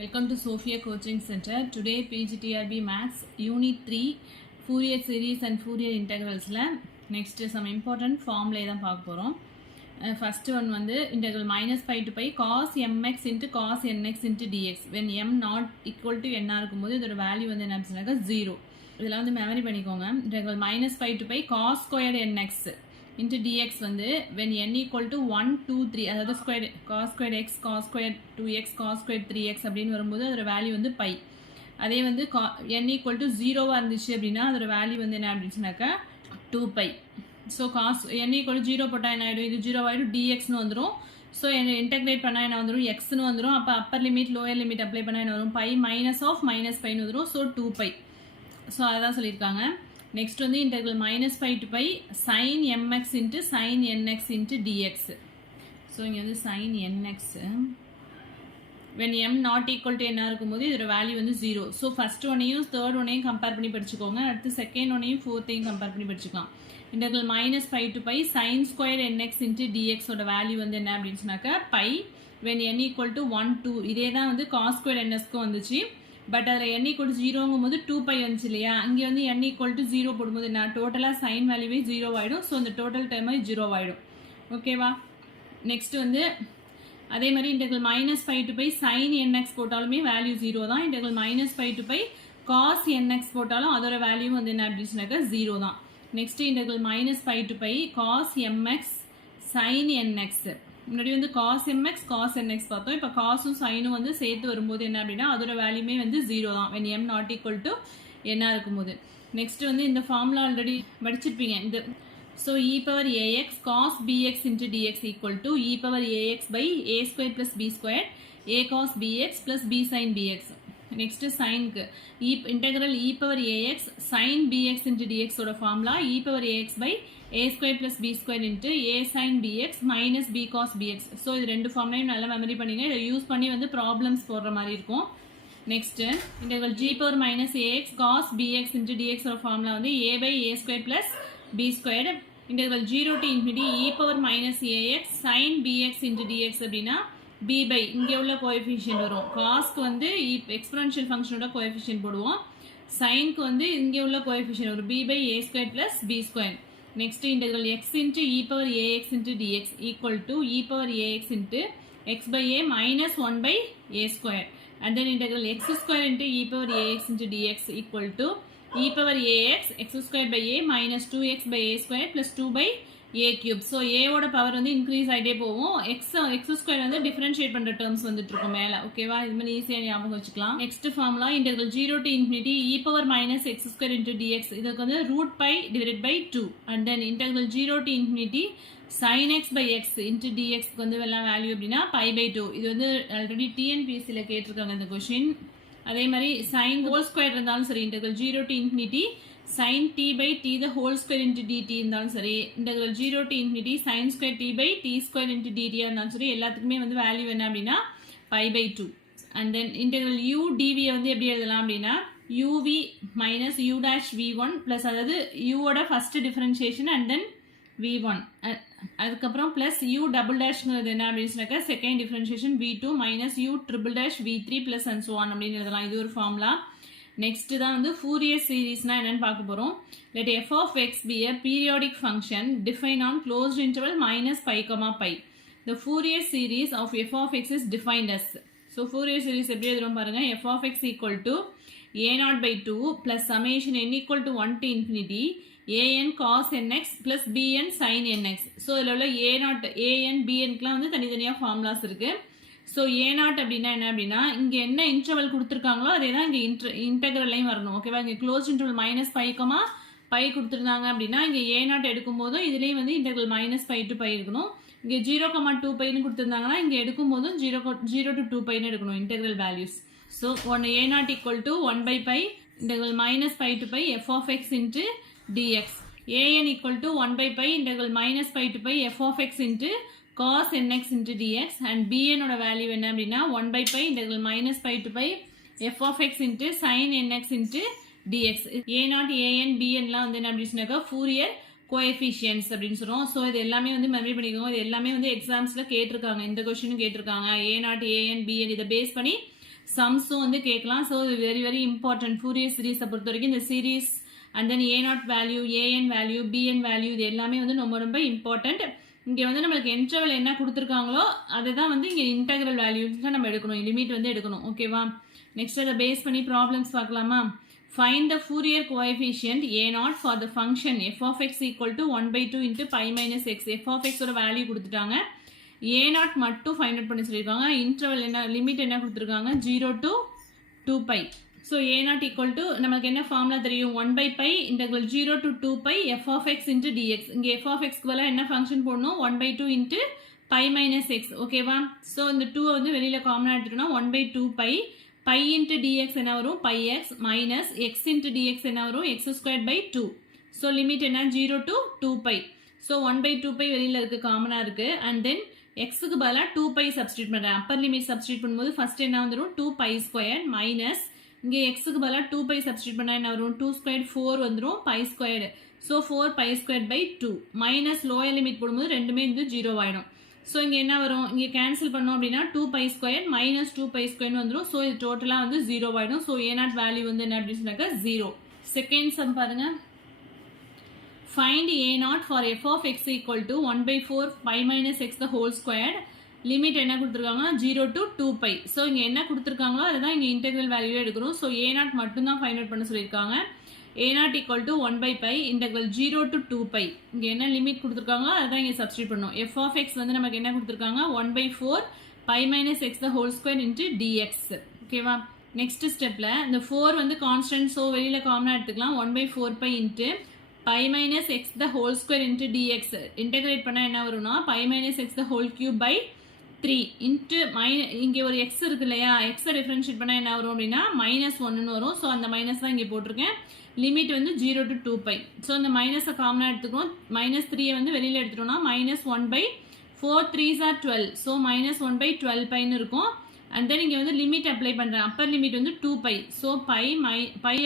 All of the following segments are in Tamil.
Welcome to Sophia Coaching Center. Today PGTRB Maths Unit 3 Fourier Series and Fourier Integrals next some important formula தான் பார்க்க போறோம். First one வந்து integral minus pi to pi cos mx into cos nx into dx when m not equal to n இருக்கும்போது இதோட வேல்யூ வந்து என்ன அப்படினாக்கா 0. இதெல்லாம் வந்து மெமரி பண்ணிக்கோங்க. integral minus pi to pi cos squared nx into dx வந்து when n equal to 1 2 3 அதாவது squared cos squared x cos squared 2x cos squared 3x அப்படினு வரும்போது அதோட வேல்யூ வந்து pi. அதே வந்து n equal to 0 ஆ இருந்துச்சு அப்படினா அதோட வேல்யூ வந்து என்ன அப்படினாக்கா 2 pi. So cos n equal to 0 போட்டா என்ன ஆயிடும், இது 0 ஆயிடும், dx னு வந்துரும். So integrate பண்ணா என்ன வந்துரும், x னு வந்துரும். அப்ப upper limit lower limit apply பண்ணா என்ன வரும், pi minus of minus pi னு வந்துரும். So 2 pi. So அதான் சொல்லிருக்காங்க. Next வந்து integral minus pi to pi sin mx into sin nx into dx. So இங்க வந்து sin nx when m not equal to n இருக்கும்போது இதோட வேல்யூ வந்து 0. So first ஒன்னையும் third ஒன்னையும் கம்பேர் பண்ணி படிச்சுக்கோங்க. அடுத்து செகண்ட் ஒன்னையும் ஃபோர்த்தையும் கம்பேர் பண்ணி படிச்சுக்கலாம். integral minus pi to pi sin square nx into dx ஓட வேல்யூ வந்து என்ன அப்படின்னு சொன்னாக்க pi when n equal to 1 2 இதே தான் வந்து cos square ns க்கு வந்துச்சு. பட் அதில் n equal to 0ங்கும்போது 2 pi வந்துச்சு இல்லையா, இங்கே வந்து n equal to 0 போடும்போது என்ன டோட்டலாக சைன் வேல்யூவே 0 ஆகிடும். ஸோ அந்த டோட்டல் டைமே 0 ஆகிடும். ஓகேவா? நெக்ஸ்ட் வந்து அதே மாதிரி integral minus pi to pi sin nx போட்டாலுமே வேல்யூ 0 தான். integral minus pi to pi cos nx போட்டாலும் அதோட வேல்யூ வந்து என்ன அப்படின்னு சொன்னாக்க 0 தான். Next integral minus pi to pi cos mx sin nx முன்னாடி வந்து cos mx cos nx பார்த்தோம். இப்போ காஸும் சைனும் வந்து சேர்த்து வரும்போது என்ன அப்படின்னா அதோட வேல்யூமே வந்து 0 தான் when m not equal to n இருக்கும்போது. நெக்ஸ்ட் வந்து இந்த ஃபார்முலா ஆல்ரெடி படிச்சிருப்பீங்க. இந்த so e power ax cos bx into dx equal to e power ax by a square plus b square a cos bx plus b sin bx. Next சைனுக்கு integral e power ax sin bx into dx ஓட formula e power ax by a square plus b square into a sin bx minus b cos bx. So இது ரெண்டு ஃபார்முலையும் நல்லா மெமரி பண்ணிங்க. இதை யூஸ் பண்ணி வந்து ப்ராப்ளம்ஸ் போடுற மாதிரி இருக்கும். Next integral g power minus ax cos bx into dx ஓட ஃபார்முலா வந்து a by a square plus b square integral 0 to infinity e power minus ax sin bx into dx அப்படின்னா b by இங்கே உள்ள கோஎஃபிஷியன்ட் வரும். காஸ்க்கு வந்து எக்ஸ்பொனென்ஷியல் ஃபங்க்ஷனோட கோஎஃபிஷியன்ட் போடுவோம். சைனுக்கு வந்து இங்கே உள்ள கோஎஃபிஷியன்ட் வரும் b by a square plus b square. Next integral x into e power ax into dx equal to e power ax into x by a minus 1 by a square. And then integral x square into e power ax into dx equal to e power ax x square by a minus 2x by a square plus 2 by a cube. So a ஓட பவர் வந்து இன்க்ரீஸ் ஆகிட்டே போகும். x ஸ்கொயர் வந்து டிஃபரன்ஷியேட் பண்ணுற டேர்ம்ஸ் வந்துட்டு இருக்கும் மேலே. ஓகேவா? இது மாதிரி ஈஸியாக ஞாபகம் வச்சுக்கலாம். Next formula integral 0 to infinity e power minus x square into dx இதுக்கு வந்து root pi divided by 2 and then integral 0 to infinity sin x by x into dx வந்து எல்லாம் வேல்யூ அப்படின்னா pi by 2. இது வந்து ஆல்ரெடி டிஎன்பிஎஸ்சியில் கேட்டிருக்காங்க இந்த கொஷின். அதே மாதிரி சைன் ஹோல் ஸ்கொயர் இருந்தாலும் சரி integral 0 to infinity sin t by t the whole square into dt இருந்தாலும் சரி integral 0 to infinity sin square t by t square into dt இருந்தாலும் சரி எல்லாத்துக்குமே வந்து வேல்யூ என்ன அப்படின்னா pi by 2. and then integral u dv வந்து எப்படி எழுதலாம் அப்படின்னா uv minus u dash v1 plus அதாவது u ஓட first differentiation and then v1 அதுக்கப்புறம் plus u double dashங்கிறது என்ன அப்படின்னு சொன்னாக்க second differentiation v2 minus u triple dash v3 plus and so on அப்படின்னு எழுதலாம். இது ஒரு ஃபார்முலா. நெக்ஸ்ட் தான் வந்து ஃபூரியர் சீரீஸ்னா என்னன்னு பார்க்க போகிறோம். let f of x be a periodic function defined on closed interval minus pi comma pi. the Fourier series of f of x is defined as. so Fourier series எப்படி எழுதுறோம் பாருங்க. f of x equal to a0 by 2 plus summation n equal to 1 to infinity an cos nx plus bn sin nx. So இதில் உள்ள a0 an bnக்குலாம் வந்து தனித்தனியாக ஃபார்முலாஸ் இருக்குது. ஸோ a0 அப்படின்னா என்ன அப்படின்னா இங்கே என்ன இன்டர்வல் கொடுத்துருக்காங்களோ அதே தான் இங்கே இன்டெக்ரல்லையும் வரணும். ஓகேவா? இங்கே close interval minus pi comma pi கொடுத்துருந்தாங்க அப்படின்னா இங்கே a0 எடுக்கும்போதும் இதுலேயும் வந்து integral minus pi to pi இருக்கணும். இங்கே 0,2 பைன்னு கொடுத்துருந்தாங்கன்னா இங்கே எடுக்கும்போதும் 0 to 2 பைன்னு எடுக்கணும் integral values. So a0 equal to 1 by pi integral minus pi to pi f of x into dx. an equal to 1 by pi integral minus pi to pi f of x into cos nx into dx and bn ஓட வேல்யூ என்ன அப்படின்னா 1 by pi integral minus pi to pi f of x into sin nx into dx. a0 an bnலாம் வந்து என்ன அப்படின்னு சொன்னாக்கா ஃபூரியர் கோஎஃபிஷியன்ட்ஸ் அப்படின்னு சொல்கிறோம். ஸோ இது எல்லாமே வந்து மெமரி பண்ணிக்கோங்க. இது எல்லாமே வந்து எக்ஸாம்ஸில் கேட்டிருக்காங்க. இந்த கொஸ்டினும் கேட்டிருக்காங்க. a0 an bn இதை பேஸ் பண்ணி சம்ஸும் வந்து கேட்கலாம். ஸோ இது வெரி வெரி இம்பார்ட்டன்ட். ஃபூரியர் சீரீஸை பொறுத்த வரைக்கும் இந்த series and then A0 value, AN value, BN value இது எல்லாமே வந்து ரொம்ப ரொம்ப இம்பார்ட்டன்ட். இங்கே வந்து நம்மளுக்கு இன்டர்வல் என்ன கொடுத்துருக்காங்களோ அதுதான் வந்து இங்கே இன்டெக்ரல் வேல்யூஸ் நம்ம எடுக்கணும், லிமிட் வந்து எடுக்கணும். ஓகேவா? நெக்ஸ்ட் அதை பேஸ் பண்ணி ப்ராப்ளம்ஸ் பார்க்கலாமா? Find the Fourier coefficient A0 for the function f of x equal to 1/2 into pi minus x. f of x ஓட வேல்யூ கொடுத்துட்டாங்க. A0 மட்டும் ஃபைண்ட் அவுட் பண்ணி சொல்லியிருக்காங்க. இன்டர்வல் என்ன, லிமிட் என்ன கொடுத்துருக்காங்க? 0 to 2π. So A0 equal to நமக்கு என்ன ஃபார்முலா தெரியும்? 1/π integral 0 to 2π f of x into dx. இங்கே f of xக்கு பதிலாக என்ன ஃபங்க்ஷன் போடணும்? 1/2 into pi minus x. ஓகேவா? ஸோ இந்த 2 வந்து வெளியில் காமனாக எடுத்துட்டோம்னா 1/2π. pi into dx என்ன வரும்? pi x minus x into dx என்ன வரும்? x squared by 2. So limit என்ன? 0 to 2π. ஸோ 1/2π வெளியில் இருக்குது, காமனாக இருக்குது. அண்ட் தென் எக்ஸுக்கு பதிலாக 2π சப்ஸ்டியூட் பண்ணுறேன். அப்பர் லிமிட் சப்ஸ்டியூட் பண்ணும்போது ஃபர்ஸ்ட் என்ன வந்துடும்? 2π ஸ்கொயர் மைனஸ் இங்கே எக்ஸுக்கு பதிலாக 2π சப்ஸ்டியூட் பண்ணால் என்ன வரும்? 2 ஸ்கொயர் 4 வந்துடும், π squared. So 4π square pi 2 minus lower limit போடும்போது ரெண்டுமே வந்து 0 ஆகிடும். ஸோ இங்கே என்ன வரும்? இங்கே கேன்சல் பண்ணோம் அப்படின்னா 2π ஸ்கொயர் மைனஸ் 2π ஸ்கொயர்னு வந்துடும். ஸோ இது டோட்டலாக வந்து 0 ஆகிடும். ஸோ A0 வேல்யூ வந்து என்ன அப்படின்னு சொன்னாக்கா 0. செகண்ட் சம் பாருங்க. Find A0 for f of x equal to 1/4 pi minus x the whole squared. Limit என்ன கொடுத்துருக்காங்கன்னா 0 to 2π. ஸோ இங்கே என்ன கொடுத்துருக்காங்களோ அதுதான் இங்கே இன்டெக்ரல் வேல்யூ எடுக்கணும். ஸோ A0 மட்டும்தான் ஃபைண்ட் அவுட் பண்ண சொல்லியிருக்காங்க. A0 equal to 1/π integral 0 to 2π. இங்கே என்ன லிமிட் கொடுத்துருக்காங்களோ அதுதான் இங்கே சப்ஸ்டியூட் பண்ணணும். f of x வந்து நமக்கு என்ன கொடுத்துருக்காங்க? 1/4 pi minus x the whole square into dx. ஓகேவா? நெக்ஸ்ட் ஸ்டெப்பில் இந்த 4 வந்து கான்ஸ்டன்ட், ஸோ வெளியில் காமனாக எடுத்துக்கலாம். 1/4π into pi minus x the whole square into dx. Integrate பண்ணால் என்ன வரும்னா pi minus x the whole cube by 3 into இங்கே ஒரு x இருக்கு இல்லையா, எக்ஸை டிஃப்ரென்ஷியேட் பண்ணால் என்ன வரும் அப்படின்னா -1ன்னு வரும். ஸோ அந்த மைனஸ் தான் இங்கே போட்டிருக்கேன். லிமிட் வந்து 0 to 2π. ஸோ அந்த மைனஸை காமனாக எடுத்துக்கிறோம். -3 வந்து வெளியில் எடுத்துட்டோம்னா -1/4 3s are 12. ஸோ -1/12πன்னு இருக்கும். அண்ட் தென் இங்கே வந்து லிமிட் அப்ளை பண்ணுறேன். அப்பர் லிமிட் வந்து 2π. ஸோ பை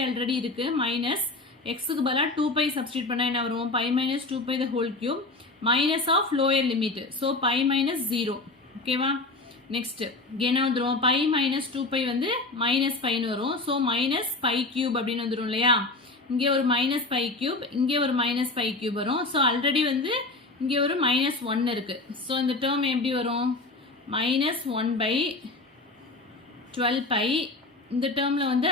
ஆல்ரெடி இருக்குது, மைனஸ் எக்ஸுக்கு பதிலாக 2π சப்ஸ்டியூட் பண்ணால் என்ன வரும்? pi minus 2π the whole cube minus of lower limit. So pi minus 0. ஓகேவா? நெக்ஸ்ட் என்ன வந்துடும்? pi minus 2π வந்து மைனஸ் பைன்னு வரும். ஸோ மைனஸ் பை கியூப் அப்படின்னு வந்துடும் இல்லையா? இங்கே ஒரு மைனஸ் பை கியூப், இங்கே ஒரு மைனஸ் பை கியூப் வரும். ஸோ ஆல்ரெடி வந்து இங்கே ஒரு -1 இருக்குது. ஸோ இந்த டேர்ம் எப்படி வரும்? -1/12π. இந்த டேர்மில் வந்து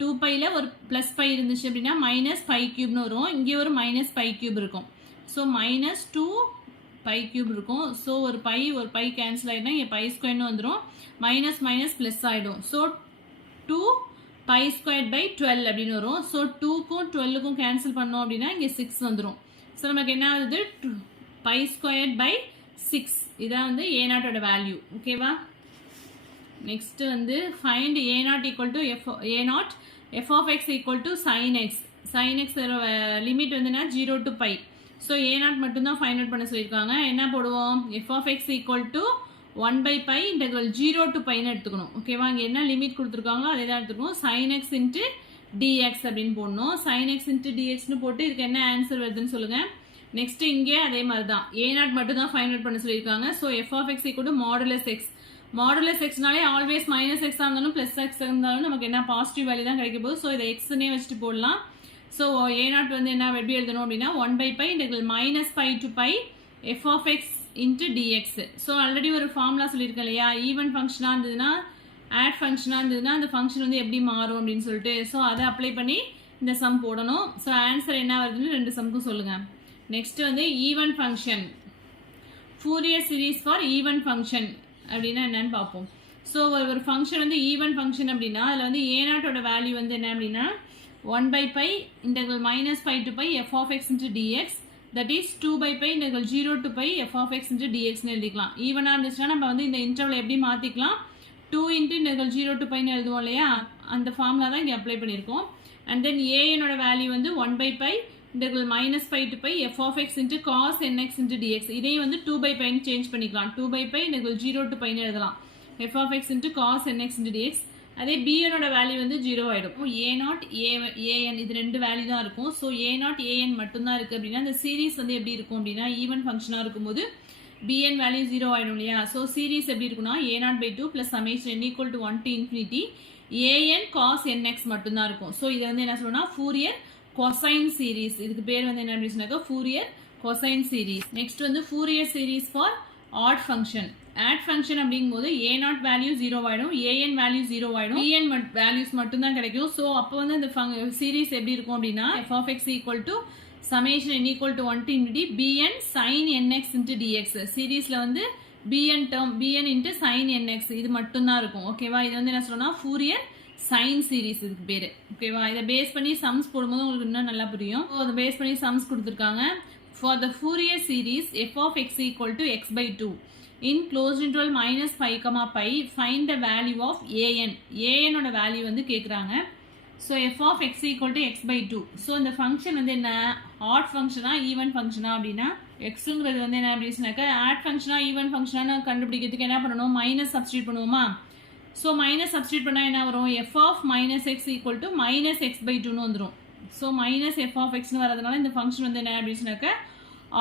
-2πல ஒரு ப்ளஸ் பை இருந்துச்சு அப்படின்னா -π கியூப்னு வரும். இங்கே ஒரு -π கியூப் இருக்கும். ஸோ -2π கியூப் இருக்கும். ஸோ ஒரு பை கேன்சல் ஆகிடும். இங்கே பை ஸ்கொயர்னு வந்துடும். மைனஸ் மைனஸ் ப்ளஸ் ஆகிடும். ஸோ 2π ஸ்கொயர் பை 12 அப்படின்னு வரும். ஸோ 2க்கும் 12க்கும் கேன்சல் பண்ணோம் அப்படின்னா இங்கே 6 வந்துடும். ஸோ நமக்கு என்ன ஆகுது? π ஸ்கொயர் பை 6. இதான் வந்து A0ஓட வேல்யூ. ஓகேவா? நெக்ஸ்ட் வந்து find A0 equal to f of x equal to sin x. sin x limit வந்துன்னா 0 to π. ஸோ A0 மட்டும்தான் ஃபைண்ட் அவுட் பண்ண சொல்லியிருக்காங்க. என்ன போடுவோம்? f of x equal to 1/π integral 0 to πன்னு எடுத்துக்கணும். ஓகேவா? இங்கே என்ன லிமிட் கொடுத்துருக்காங்களோ அதே தான் எடுத்துக்கணும். sin x into dx அப்படின்னு போடணும். sin x into dxன்னு போட்டு இதுக்கு என்ன ஆன்சர் வருதுன்னு சொல்லுங்கள். நெக்ஸ்ட் இங்கே அதே மாதிரி தான் A0 மட்டும் தான் ஃபைண்ட் அவுட் பண்ண சொல்லியிருக்காங்க. So f of x equal to modulus x. Modulus எக்ஸ்னாலே ஆல்வேஸ் -x இருந்தாலும் +x இருந்தாலும் நமக்கு என்ன பாசிட்டிவ் வேல்யூ தான் கிடைக்க போகுது. ஸோ இதை எக்ஸ்னே வச்சுட்டு போடலாம். ஸோ A0 வந்து என்ன எப்படி எழுதணும் அப்படின்னா 1/π integral -π to π f of x into dx. So already ஒரு ஃபார்முலா சொல்லியிருக்கேன் இல்லையா, ஈவன் ஃபங்க்ஷனாக இருந்ததுன்னா ஆட் ஃபங்க்ஷனாக இருந்ததுன்னா அந்த ஃபங்க்ஷன் வந்து எப்படி மாறும் அப்படின்னு சொல்லிட்டு. ஸோ அதை அப்ளை பண்ணி இந்த சம் போடணும். ஸோ ஆன்சர் என்ன வருதுன்னு 2 சம்க்கும் சொல்லுங்கள். நெக்ஸ்ட் வந்து even function, Fourier series for even function அப்படின்னா என்னன்னு பார்ப்போம். ஸோ ஒரு ஃபங்க்ஷன் வந்து ஈவன் ஃபங்க்ஷன் அப்படின்னா அதில் வந்து A0ஓட வேல்யூ வந்து என்ன அப்படின்னா 1/π integral -π to π f of x into dx, that is 2/π integral 0 to π f of x into dxன்னு எழுதிக்கலாம். ஈவனாக இருந்துச்சுன்னா நம்ம வந்து இந்த இன்டர்வல் எப்படி மாற்றிக்கலாம்? 2 into integral 0 to πன்னு எழுதுவோம் இல்லையா, அந்த ஃபார்முலா தான் இங்கே அப்ளை பண்ணியிருக்கோம். அண்ட் தென் ஏனோட வேல்யூ வந்து 1/π integral -π to π f of x into cos nx into dx. இதையும் வந்து 2/πன்னு சேஞ்ச் பண்ணிக்கலாம். 2/π integral 0 to πன்னு எழுதலாம். f of x into cos nx into dx. அதே bnோட வேல்யூ வந்து 0 ஆகிடும். A0 an இது 2 வேல்யூ தான் இருக்கும். ஸோ A0 an மட்டும்தான் இருக்குது அப்படின்னா இந்த சீரீஸ் வந்து எப்படி இருக்கும் அப்படின்னா ஈவன் ஃபங்க்ஷனாக இருக்கும்போது bn வேல்யூ 0 ஆயிடும் இல்லையா. ஸோ சீரீஸ் எப்படி இருக்குன்னா a0/2 plus summation n equal to 1 to infinity an cos nx மட்டும்தான் இருக்கும். ஸோ இதை வந்து என்ன சொல்லணும்னா ஃபூரியர் கொசைன் சீரீஸ். இதுக்கு பேர் வந்து என்ன அப்படின்னு சொன்னாக்கா ஃபூரியர் கொசைன் சீரீஸ். நெக்ஸ்ட் வந்து Fourier series for odd function. Odd function அப்படிங்கும்போது a0 வேல்யூ 0 ஆயிடும், an வேல்யூ 0 ஆயிடும், bn வேல்யூஸ் மட்டும்தான் கிடைக்கும். ஸோ அப்போ வந்து அந்த சீரீஸ் எப்படி இருக்கும் அப்படின்னா f of x equal to summation n equal to 1 to infinity bn sin nx into dx. சீரீஸ்ல வந்து bn term bn into sin nx இது மட்டும்தான் இருக்கும். ஓகேவா, இது வந்து என்ன சொல்லணும்னா ஃபூரியர் சைன் சீரீஸ் இதுக்கு பேரு. ஓகேவா, இதை பேஸ் பண்ணி சம்ஸ் போடும்போது உங்களுக்கு இன்னும் நல்லா புரியும். அதை பேஸ் பண்ணி சம்ஸ் கொடுத்துருக்காங்க. For the Fourier series f of x equal to x/2 in closed interval minus pi comma pi find the value of an. an ஓட வேல்யூ வந்து கேட்குறாங்க. So f of x equal to x/2. So இந்த ஃபங்க்ஷன் வந்து என்ன ஆட் ஃபங்க்ஷனா ஈவன் ஃபங்க்ஷனா அப்படின்னா எக்ஸுங்கிறது வந்து என்ன அப்படின்னு சொன்னாக்கா ஆட் ஃபங்க்ஷனா ஈவன் ஃபங்க்ஷனா கண்டுபிடிக்கிறதுக்கு என்ன பண்ணணும், மைனஸ் சப்ஸ்டியூட் பண்ணுவோமா. ஸோ மைனஸ் சப்ஸ்டியூட் பண்ணால் என்ன வரும், f of minus x equal to minus x/2ன்னு வந்துடும். ஸோ மைனஸ் f of xன்னு வரதுனால இந்த ஃபங்க்ஷன் வந்து என்ன அப்படின்னு சொன்னாக்கா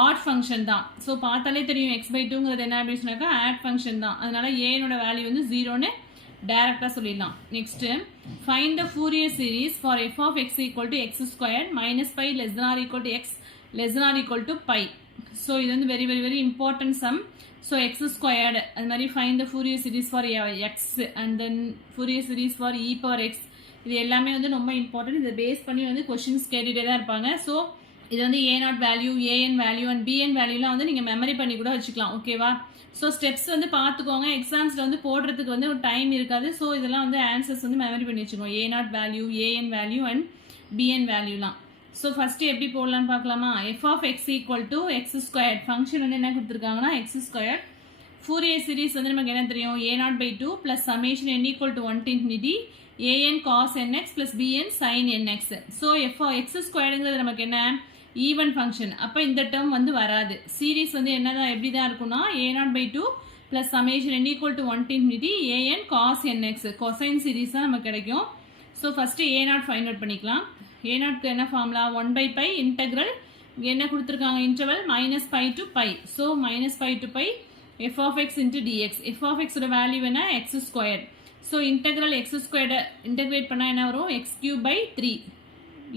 ஆட் ஃபங்க்ஷன் தான். ஸோ பார்த்தாலே தெரியும் x/2ங்கிறது என்ன அப்படின்னு சொன்னாக்கா ஆட் ஃபங்க்ஷன் தான். அதனால ஏனோட வேல்யூ வந்து 0ன்னு டைரக்டாக சொல்லிடலாம். Next find the Fourier series for f of x equal to x squared minus pi less than or equal to x less than or equal to pi. So இது வந்து very very very important sum. So x squared அது மாதிரி find the Fourier series for x and then Fourier series for e power x. இது எல்லாமே வந்து ரொம்ப இம்பார்ட்டன்ட். இதை பேஸ் பண்ணி வந்து கொஸ்டின்ஸ் கேட்டுகிட்டே தான் இருப்பாங்க. ஸோ இது வந்து a0 value, an value and bn வேல்யூலாம் வந்து நீங்கள் மெமரி பண்ணி கூட வச்சுக்கலாம். ஓகேவா, ஸோ ஸ்டெப்ஸ் வந்து பார்த்துக்கோங்க. எக்ஸாம்ஸில் வந்து போடுறதுக்கு வந்து ஒரு டைம் இருக்காது. ஸோ இதெல்லாம் வந்து ஆன்சர்ஸ் வந்து மெமரி பண்ணி வச்சுக்கோங்க. a0 value, an value and bn வேல்யூலாம். ஸோ ஃபஸ்ட்டு எப்படி போடலான்னு பார்க்கலாமா. f of x equal to x squared function வந்து என்ன கொடுத்துருக்காங்கன்னா x squared. ஃபூரியர் சீரீஸ் வந்து நமக்கு என்ன தெரியும், a0/2 plus summation n equal to 1 to infinity an cos nx plus bn sin nx. So x ஸ்கொயர்டுங்கிறது நமக்கு என்ன ஈவன் ஃபங்க்ஷன். அப்போ இந்த டேர்ம் வந்து வராது. சீரீஸ் வந்து என்னதான் எப்படி தான் இருக்குன்னா a0/2 plus summation n equal to 1 to infinity an cos nx cosine series தான் நமக்கு கிடைக்கும். So first a0 find out பண்ணிக்கலாம். a0க்கு என்ன ஃபார்முலா 1/pi இன்டெக்ரல் என்ன கொடுத்துருக்காங்க interval minus pi to pi. So minus pi to pi f of x into dx. f of x ஓட வேல்யூ என்ன x square. So integral x ஸ்கொயர்டை இன்டெகிரேட் பண்ணால் என்ன வரும் x3/3.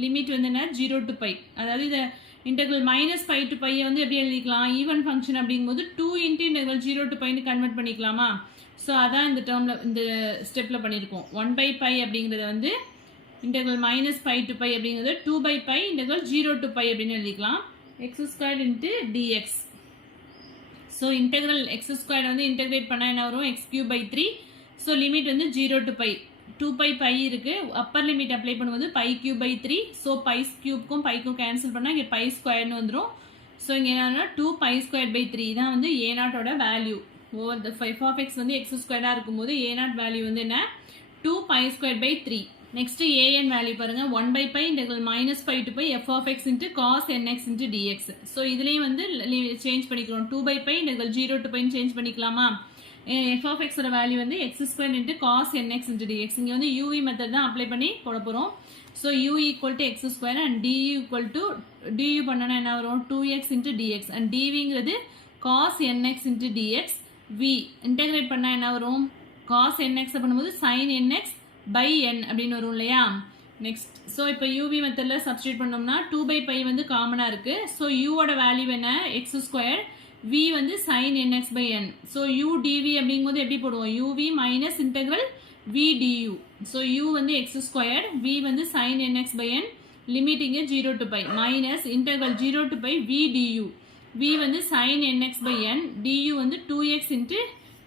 லிமிட் வந்து என்ன 0 to pi. அதாவது இதை இன்டெக்ரல் மைனஸ் பை டு பையை வந்து எப்படி எழுதிக்கலாம், ஈவன் ஃபங்க்ஷன் அப்படிங்கும்போது 2 into integral 0 to pi convert பண்ணிக்கலாமா. ஸோ அதான் இந்த டேர்மில் இந்த ஸ்டெப்பில் பண்ணியிருக்கோம். 1/pi அப்படிங்கிறத வந்து integral minus pi to pi அப்படிங்கிறது 2/pi இன்டெக்ரல் 0 to pi அப்படின்னு எழுதிக்கலாம். x squared into dx. So integral x ஸ்கொயர்டை வந்து இன்டெகிரேட் பண்ணால் என்ன வரும் x3/3. ஸோ லிமிட் வந்து 0 to pi. 2/pi இருக்குது. அப்பர் லிமிட் அப்ளை பண்ணும்போது π3/3. ஸோ பை கியூப்க்கும் பைக்கும் கேன்சல் பண்ணால் இங்கே பை ஸ்கொயர்னு வந்துடும். ஸோ இங்கே என்னன்னா 2π²/3 தான் வந்து a0ஓட வேல்யூ. Over the f of x வந்து எக்ஸ் ஸ்கொயர்டாக இருக்கும்போது a0 வேல்யூ வந்து என்ன 2π²/3. நெக்ஸ்ட் an வேல்யூ பாருங்க 1/pi integral minus pi to pi f of x into cos nx into dx. So இதுலேயும் வந்து சேஞ்ச் பண்ணிக்கிறோம். 2/pi integral 0 to pi change பண்ணிக்கலாமா. f of x ஓட வேல்யூ வந்து x² into cos nx into dx. இங்கே வந்து uv மெத்தட் தான் அப்ளை பண்ணி போட போகிறோம். So u equal to x² and du equal to du பண்ணனா என்ன வரும் 2x into dx and dvங்கிறது cos nx into dx. v integrate பண்ணால் என்ன வரும் cos nx பண்ணும்போது sin nx by n அப்படின்னு வரும் இல்லையா. நெக்ஸ்ட் ஸோ இப்போ uv மெத்தடில் சப்ஸ்டியூட் பண்ணோம்னா 2/pi வந்து காமனாக இருக்குது. ஸோ uவோட வேல்யூ என்ன x², v வந்து sin nx by n. So u dv அப்படிங்கும்போது எப்படி போடுவோம் uv minus integral v du. So u வந்து x², v வந்து sin nx by n. Limit இங்கே 0 to pi minus integral 0 to pi v du. v வந்து sin nx by n, du வந்து 2x into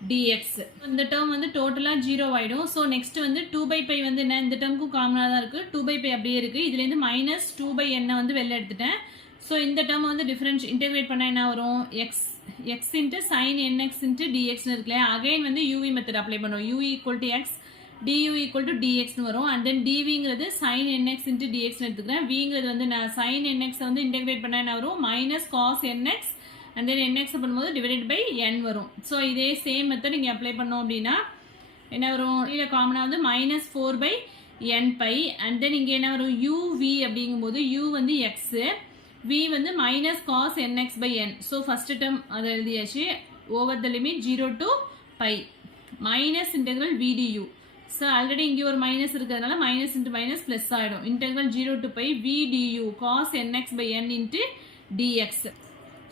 dx. இந்த டேர்ம் வந்து டோட்டலாக 0 ஆகிடும். ஸோ நெக்ஸ்ட் வந்து 2/pi வந்து என்ன இந்த டேர்முக்கும் காமனாக தான் இருக்குது. 2/pi அப்படியே இருக்குது. இதுலேருந்து மைனஸ் 2/n வந்து வெளில எடுத்துட்டேன். ஸோ இந்த டேர்ம் வந்து டிஃபரன்ஸ் இன்டெகிரேட் பண்ணால் என்ன வரும் x into sin nx into dxன்னு இருக்குல்ல. அகைன் வந்து uv மெத்தட் அப்ளை பண்ணுவோம். u equal to x du equal to dxன்னு வரும். அண்ட் தென் dvங்கிறது sin nx into dxன்னு எடுத்துக்கிறேன். vங்கிறது வந்து நான் sin nx வந்து இன்டெகிரேட் பண்ணால் என்ன வரும் minus cos nx and then nx பண்ணும்போது டிவைடட் பை n வரும். ஸோ இதே சேம் மெத்தட் நீங்கள் அப்ளை பண்ணோம் அப்படின்னா என்ன வரும் இதில் காமனாக வந்து minus 4/n pi. And then இங்கே என்ன வரும் uv அப்படிங்கும்போது u வந்து x, v வந்து minus cos nx by n. So first term அதை எழுதியாச்சு. Over the limit 0 to pi minus integral v du. So already இங்கே ஒரு minus இருக்கிறதுனால minus into minus plus ஆயிடும். Integral 0 to pi v du cos nx by n into dx.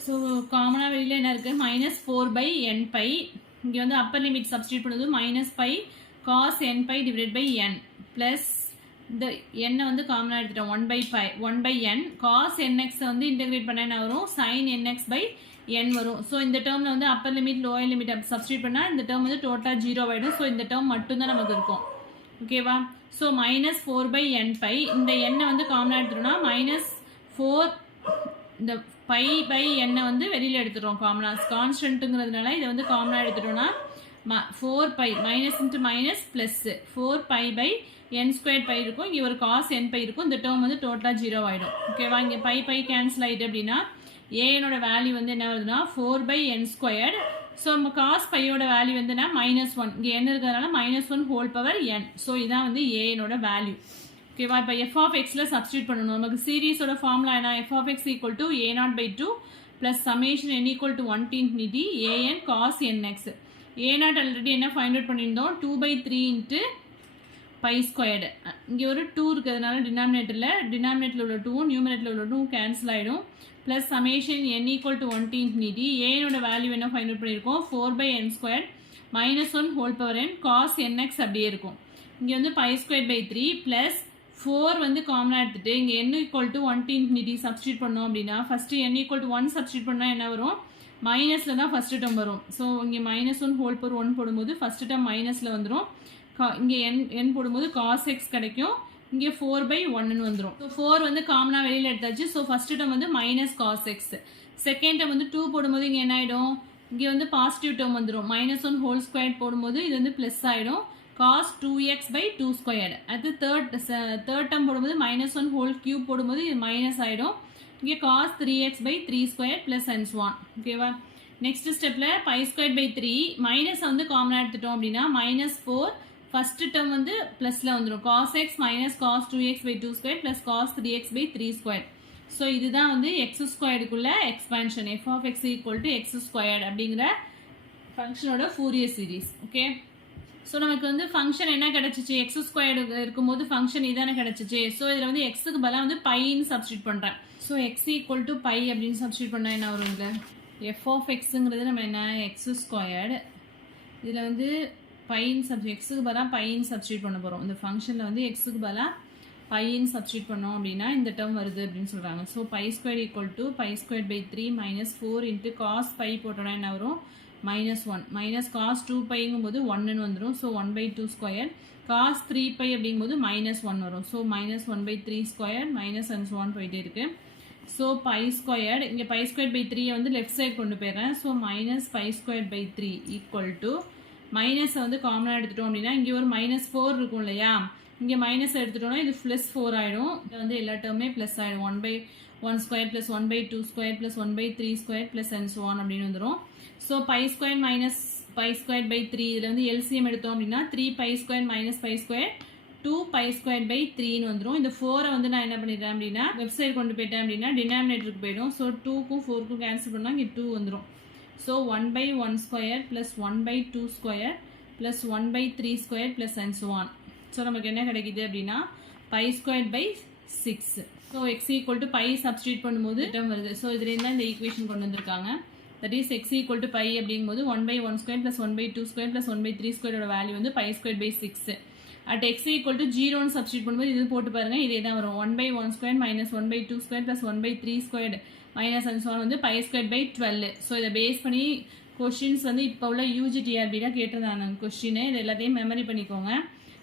So காமனா வெளியில என்ன இருக்கு minus 4 by n pi. இங்கே வந்து upper limit substitute பண்ணுது minus pi cos n pi divided by n plus இந்த n வந்து காமனா எடுத்துட்டோம் 1 by pi 1 by n cos nx வந்து இன்டகிரேட் பண்ணா என்ன வரும் sin nx by n வரும். ஸோ இந்த டேர்மில் வந்து அப்பர் லிமிட் லோயர் லிமிட் அப்படி சப்ஸ்டியூட் பண்ணால் இந்த டேர்ம் வந்து டோட்டலாக 0 ஆகிடும். ஸோ இந்த டேர்ம் மட்டும்தான் நமக்கு இருக்கும். ஓகேவா? So minus 4 by n pi இந்த எண்ணை வந்து காமனாக எடுத்துட்டோம்னா minus 4 இந்த பை பை எண்ணை வந்து வெளியில் எடுத்துட்டோம் காமனாக கான்ஸ்டன்ட்டுங்கிறதுனால இதை வந்து காமனாக எடுத்துட்டோம்னா 4 pi minus into minus plus 4 pi by n square pi இருக்கும். இங்கே ஒரு காஸ் n பை இருக்கும். இந்த டேர்ம் வந்து டோட்டலாக 0 ஆகிடும். ஓகேவா? இங்கே பை பை கேன்சல் ஆகிட்டு அப்படின்னா ஏனோட வேல்யூ வந்து என்ன வருதுன்னா 4 by n ஸ்கொயர்டு. ஸோ நம்ம காஸ் பையோட வேல்யூ வந்துன்னா -1 இங்கே n இருக்கிறதுனால -1 ஹோல் பவர் n. ஸோ இதான் வந்து ஏனோட வேல்யூ. ஓகேவா? இப்போ எஃப் ஆஃப் எக்ஸில் சப்ஸ்டியூட் பண்ணணும். நமக்கு சீரீஸோட ஃபார்முலா என்ன f of x equal to a0/2 plus summation n equal to 1 to infinity an cos nx. a0 already என்ன ஃபைண்ட் அவுட் பண்ணியிருந்தோம் 2/3 இன்ட்டு பை ஸ்கொயர்டு. இங்கே ஒரு 2 இருக்கிறதுனால டினாமினேட்டரில் உள்ள 2 நியூமரேட்டரில் உள்ள 2 கேன்சல் ஆகிடும். Plus summation n equal to 1 to infinity ஏனோட வேல்யூ என்ன ஃபைண்ட் அவுட் பண்ணியிருக்கோம் 4 by n ஸ்கொயர் -1 whole power n cos nx அப்படியே இருக்கும். இங்கே வந்து பை ஸ்கொயர் பை 3 ப்ளஸ் 4 வந்து காமனாக எடுத்துகிட்டு இங்கே n equal to 1 to infinity substitute பண்ணோம் அப்படின்னா first n equal to 1 substitute பண்ணால் என்ன வரும் மைனஸில் தான் ஃபஸ்ட்டு டேர்ம் வரும். ஸோ இங்கே -1 ஹோல் பவர் 1 போடும்போது ஃபஸ்ட்டு டேர்ம் மைனஸில் வந்துடும். இங்கே n போடும்போது cos x கிடைக்கும். இங்கே 4 by 1 வந்துடும். ஸோ 4 வந்து காமனாக வெளியில் எடுத்தாச்சு. ஸோ ஃபஸ்ட்டு டேர்ம் வந்து minus cos x. Second term வந்து 2 போடும்போது இங்கே என்ன ஆகிடும் இங்கே வந்து பாசிட்டிவ் டேர்ம் வந்துடும். -1 ஹோல் ஸ்கொயர் போடும்போது இது வந்து ப்ளஸ் ஆகிடும் cos 2x by 2 ஸ்கொயர். அது தேர்ட் டேர்ம் போடும்போது -1 ஹோல் கியூப் போடும்போது இது மைனஸ் ஆகிடும். இங்கே cos 3x by 3 square plus and so on. ஓகேவா? நெக்ஸ்ட் ஸ்டெப்பில் பை ஸ்கொயர் பை 3 மைனஸ் வந்து காமனாக எடுத்துட்டோம் அப்படின்னா -4 ஃபஸ்ட்டு டேர்ம் வந்து ப்ளஸில் வந்துடும் cos x minus cos 2x by 2 square plus cos 3x by 3 square. So இதுதான் வந்து எக்ஸ் ஸ்கொயர்டுக்குள்ள expansion f of x equal to x squared அப்படிங்கிற ஃபங்க்ஷனோட ஃபோரியர் சீரீஸ். ஓகே, ஸோ நமக்கு வந்து ஃபங்க்ஷன் என்ன கிடச்சிச்சு எக்ஸ் ஸ்கொயர்டு இருக்கும்போது ஃபங்க்ஷன் இதானே கிடச்சிச்சு. ஸோ இதில் வந்து எக்ஸுக்கு பதிலாக வந்து பைன்னு சப்ஸ்டியூட் பண்ணுறேன். So x equal to pi அப்படின்னு சப்ஸ்டியூட் பண்ணால் என்ன வரும் இதில் எஃப் ஆஃப் எக்ஸுங்கிறது நம்ம என்ன எக்ஸ் ஸ்கொயர்டு இதில் வந்து பைன்னு எக்ஸுக்கு பதிலாக பைன்னு சப்ஸ்டியூட் பண்ண போகிறோம். இந்த ஃபங்க்ஷனில் வந்து எக்ஸுக்கு பதிலாக பைன்னு சப்ஸ்டியூட் பண்ணோம் அப்படின்னா இந்த டேர்ம் வருது அப்படின்னு சொல்கிறாங்க. So pi square equal to pi square by 3 -4 into cos pi போட்டோன்னா என்ன வரும் -1 மைனஸ் காஸ் 2 பைங்கும் போது 1ன்னு வந்துடும். ஸோ 1/2 ஸ்கொயர் காஸ் 3 பை அப்படிங்கும்போது -1 வரும். So -1/3 square minus and so on போயிட்டே இருக்கு. ஸோ பை ஸ்கொயர்டு இங்கே பை ஸ்கொயர் பை 3 வந்து லெஃப்ட் சைட் கொண்டு போயிடுறேன். So minus pi square by 3 equal to மைனஸை வந்து காமனாக எடுத்துட்டோம் அப்படின்னா இங்கே ஒரு -4 இருக்கும் இல்லையா, இங்கே மைனஸ் எடுத்துட்டோம்னா இது +4 ஆகிடும். இது வந்து எல்லா டேர்மே ப்ளஸ் ஆகிடும் 1/1 square plus 1/2 square plus 1/3 square plus and so on அப்படின்னு வந்துடும். So pi square minus pi square by 3 இதில் வந்து எல்சிஎம் எடுத்தோம் அப்படின்னா 3 pi square minus pi square 2 pi square by 3ன்னு வந்துடும். இந்த 4 வந்து நான் என்ன பண்ணிடுறேன் அப்படின்னா வெப்சைட் கொண்டு போயிட்டேன் அப்படின்னா டினாமினேட்டருக்கு போயிடும். ஸோ 2க்கும் 4க்கும் கேன்சல் பண்ணால் இங்கே 2 வந்துடும். So 1/1 square plus 1/2 square plus 1/3 square plus and so on. So நமக்கு என்ன கிடைக்குது அப்படின்னா pi square by 6. So x equal to pi substitute பண்ணும்போது டேர்ம் வருது. ஸோ இதுலேருந்து தான் இந்த ஈக்குவேஷன் கொண்டு வந்திருக்காங்க. That is x equal to pi அப்படிங்கும்போது 1/1 ஸ்கொயர் ப்ளஸ் 1/2 ஸ்கொயர் ப்ளஸ் 1/3 ஸ்கொயரோட வேல்யூ வந்து pi square by 6. At x equal to 0ன்னு சப்ஸ்டியூட் பண்ணும்போது இது போட்டு பாருங்க இதே தான் வரும் 1/1 square minus 1/2 square plus 1/3 square minus and so on வந்து பை ஸ்கொயர் பை 12. ஸோ இதை பேஸ் பண்ணி கொஸ்டின்ஸ் வந்து இப்போ உள்ள யூஜிடிஆர்பியில் கேட்டிருந்தாங்க கொஸ்டின். இது எல்லாத்தையும் மெமரி பண்ணிக்கோங்க.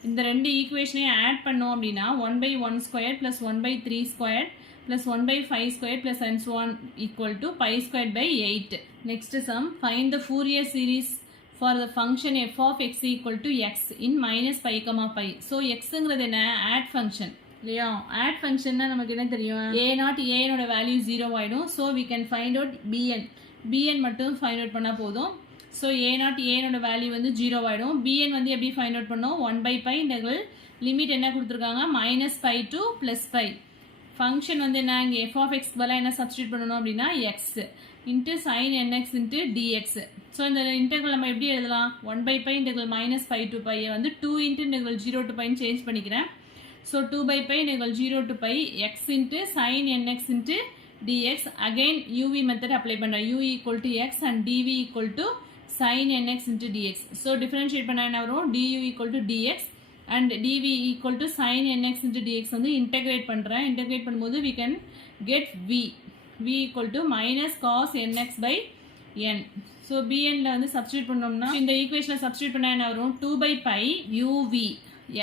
இந்த ரெண்டு ஈக்குவேஷனையும் ஆட் பண்ணோம் அப்படின்னா 1/1 square plus 1/3 square plus 1/5 square plus and so on equal to pi square by 8. Next sum find the Fourier series for the function f of x equal to x in -π, π. So எக்ஸுங்கிறது என்ன ஆட் ஃபங்க்ஷன் இல்லையா, ஆட் ஃபங்க்ஷன்னா நமக்கு என்ன தெரியும் a0 ஏனோட வேல்யூ 0 ஆகிடும். So we can find out bn மட்டும் ஃபைண்ட் அவுட் பண்ணால் போதும். ஸோ a0 ஏனோட வேல்யூ வந்து 0 ஆகிடும். bn வந்து எப்படி ஃபைண்ட் அவுட் பண்ணோம் 1/π இன்டெக்ரல் லிமிட் என்ன கொடுத்துருக்காங்க -π to +π. ஃபங்க்ஷன் வந்து என்ன இங்கே எஃப் ஆஃப் எக்ஸ் பதிலாக என்ன சப்ஸ்டியூட் பண்ணணும் அப்படின்னா X into sine n x into dx. So இந்த இன்டெக்ரல் நம்ம எப்படி எழுதலாம், 1/π இன்டெக்ரல் -π to π வந்து 2 இன்ட்டு இன்டெக்ரல் 0 to πன்னு சேஞ்ச் பண்ணிக்கிறேன். So 2/π integral 0 to π x into sine n x into dx. Again uv method apply பண்ணுறேன். u equal to x and dv equal to sine n x into dx. So differentiate பண்ண என்ன வரும், du equal to dx and dv equal to sine n x into dx வந்து இன்டெகிரேட் பண்ணுறேன். இன்டெகிரேட் பண்ணும்போது we can get v equal to minus cos nx by n. So bnல வந்து சப்ஸ்டியூட் பண்ணோம்னா இந்த ஈக்குவேஷனில் சப்ஸ்டியூட் பண்ண என்ன வரும், 2/π uv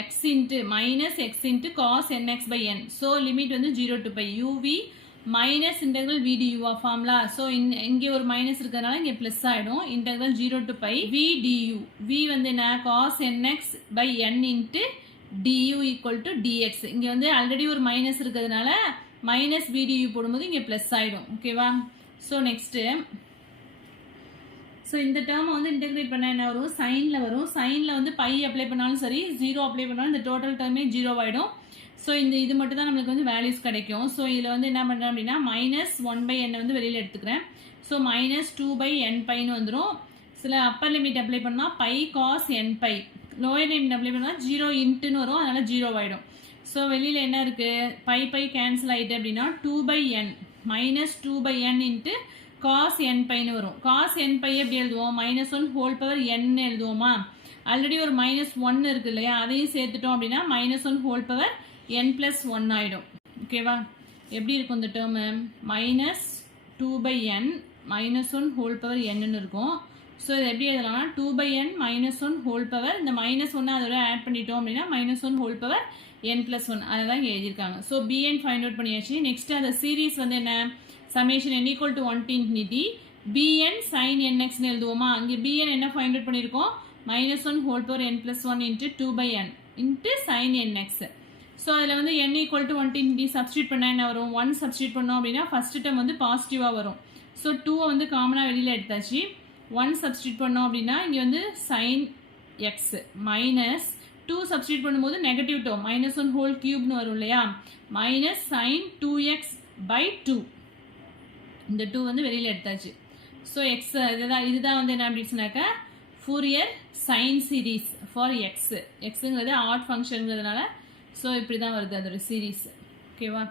x into minus x into cos nx by n. So limit வந்து 0 to π uv minus integral v du formula. So இங்கே ஒரு மைனஸ் இருக்கிறதுனால இங்கே ப்ளஸ் ஆகிடும். Integral 0 to π v du. v வந்து என்ன, cos nx by n into du equal to dx. இங்கே வந்து ஆல்ரெடி ஒரு மைனஸ் இருக்கிறதுனால மைனஸ் v du போடும்போது இங்கே ப்ளஸ் ஆகிடும். ஓகேவா. ஸோ நெக்ஸ்ட்டு ஸோ இந்த டேர்மை வந்து இன்டெகிரேட் பண்ண என்ன வரும், சைனில் வரும். சைனில் வந்து பை அப்ளை பண்ணாலும் சரி 0 அப்ளை பண்ணாலும் இந்த டோட்டல் டேர்மே 0 ஆகிடும். ஸோ இது மட்டும் தான் நம்மளுக்கு வந்து வேல்யூஸ் கிடைக்கும். ஸோ இதில் வந்து என்ன பண்ணுறேன் அப்படின்னா -1/n வந்து வெளியில் எடுத்துக்கிறேன். ஸோ -2/nπன்னு வந்துடும். சில அப்பர் லிமிட் அப்ளை பண்ணால் pi cos nπ, lower limit apply பண்ணால் 0 இன்ட்டுன்னு வரும், அதனால் 0 ஆகிடும். ஸோ வெளியில் என்ன இருக்குது, பை கேன்சல் ஆகிட்டு அப்படின்னா 2/n -2/n இன்ட்டு காஸ் nπன்னு வரும். காஸ் nπ எப்படி எழுதுவோம், -1 ஹோல் பவர் n எழுதுவோமா. ஆல்ரெடி ஒரு -1 இருக்கு இல்லையா, அதையும் சேர்த்துட்டோம் அப்படின்னா -1 ஹோல் பவர் n+1 ஆகிடும். ஓகேவா. எப்படி இருக்கும் இந்த term, -2/n -1 whole power n இருக்கும். ஸோ இது எப்படி எழுதலாம்னா 2/n -1 ஹோல் பவர், இந்த -1 அதோட ஆட் பண்ணிட்டோம் அப்படின்னா -1 ஹோல் பவர் n+1, அதை தான் இங்கே எழுதியிருக்காங்க. ஸோ bn ஃபைண்ட் அவுட் பண்ணியாச்சு. நெக்ஸ்ட் அந்த சீரீஸ் வந்து என்ன, summation n equal to 1 to infinity bn sin nxன்னு எழுதுவோமா. அங்கே bn என்ன ஃபைண்ட் அவுட் பண்ணியிருக்கோம், -1 whole power n+1 into 2/n into sin nx. So அதில் வந்து n equal to 1 to infinity substitute பண்ணால் என்ன வரும், 1 சப்ஸ்டியூட் பண்ணோம் அப்படின்னா ஃபஸ்ட்டு டேர்ம் வந்து பாசிட்டிவாக வரும். ஸோ 2 வந்து காமனாக வெளியில் எடுத்தாச்சு. 1 சப்ஸ்டியூட் பண்ணோம் அப்படின்னா இங்கே வந்து sin x மைனஸ் 2 சப்ஸ்டியூட் பண்ணும்போது நெகட்டிவ் டேர்ம் -1 ஹோல் கியூப்னு வரும் இல்லையா, மைனஸ் sin 2x/2. இந்த 2 வந்து வெளியில் எடுத்தாச்சு. ஸோ எக்ஸ் இதுதான் வந்து என்ன அப்படின்னு சொன்னாக்கா ஃபூரியர் சைன் சீரீஸ் ஃபார் எக்ஸுங்கிறது ஆட் ஃபங்க்ஷனுங்கிறதுனால ஸோ இப்படி தான் வருது அதோட சீரீஸ். ஓகேவா.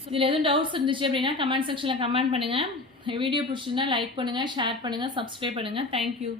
ஸோ இதில் எதுவும் டவுட்ஸ் இருந்துச்சு அப்படின்னா கமெண்ட் செக்ஷனில் கமெண்ட் பண்ணுங்கள். வீடியோ பிடிச்சிருந்தா லைக் பண்ணுங்கள், ஷேர் பண்ணுங்கள், சப்ஸ்கிரைப் பண்ணுங்கள். தேங்க்யூ.